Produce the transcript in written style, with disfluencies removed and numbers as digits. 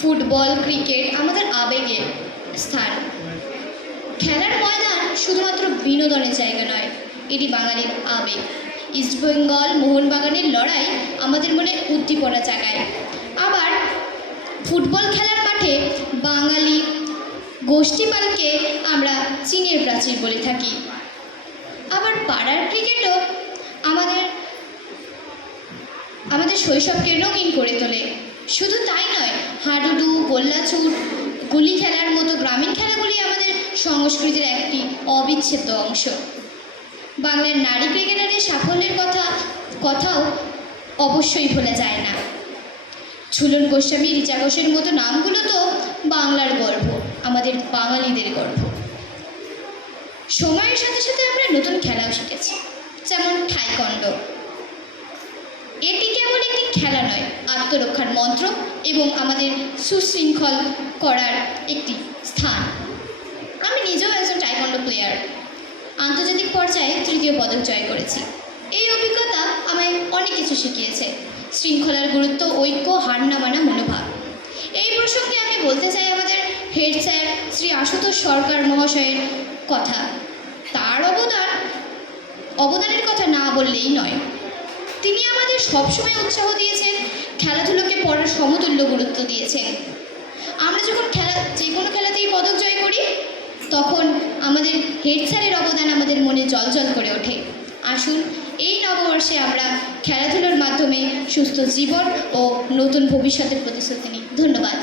Football, cricket আমাদের আবেগের স্থান। খেলার ময়দান শুধুমাত্র বিনোদনের জায়গা নয়, এটি বাঙালির আবেগ। ইস্টবেঙ্গল মোহনবাগানের লড়াই আমাদের মনে উদ্দীপনা জাগায়। আবার ফুটবল খেলার মাঠে বাঙালি গোষ্ঠীপালকে আমরা চীনের প্রাচীর বলে থাকি। আবার পাড়ার ক্রিকেটও আমাদের শৈশবকে রঙিন করে তোলে। শুধু তাই নয়, হাডুডু, গোল্লাছুট, গুলি খেলার মতো গ্রামীণ খেলাগুলি আমাদের সংস্কৃতির একটি অবিচ্ছেদ্য অংশ। বাংলার নারী ক্রিকেটারের সাফল্যের কথাও অবশ্যই ভোলা যায় না। ঝুলন গোস্বামী, রিচা ঘোষের মতো নামগুলো তো বাংলার গর্ব, আমাদের বাঙালিদের গর্ব। সময়ের সাথে সাথে আমরা নতুন খেলাও শিখেছি, যেমন টাইকোয়ান্ডো। এটি কেবল একটি খেলা নয়, আত্মরক্ষার মন্ত্র এবং আমাদের সুশৃঙ্খল করার একটি স্থান। আমি নিজেও একজন টাইকোয়ান্ডো প্লেয়ার। আন্তর্জাতিক পর্যায়ে 3য় পদক জয় করেছি। এই অভিজ্ঞতা আমায় অনেক কিছু শিখিয়েছে। শৃঙ্খলার গুরুত্ব, ঐক্য, হার না মানা মনোভাব। এই প্রসঙ্গে আমি বলতে চাই আমাদের হেড স্যার শ্রী আশুতোষ সরকার মহাশয়ের কথা। তার অবদানের কথা না বললেই নয়। তিনি আমাদের সবসময় উৎসাহ দিয়েছেন, খেলাধুলোকে পড়ার সমতুল্য গুরুত্ব দিয়েছেন। আমরা যখন যে কোনো খেলাতেই পদক জয় করি, তখন আমাদের হেড স্যারের অবদান আমাদের মনে জ্বলজ্বল করে ওঠে। আসুন এই নববর্ষে আমরা খেলাধুলোর মাধ্যমে সুস্থ জীবন ও নতুন ভবিষ্যতের প্রতিশ্রুতি নিই। ধন্যবাদ।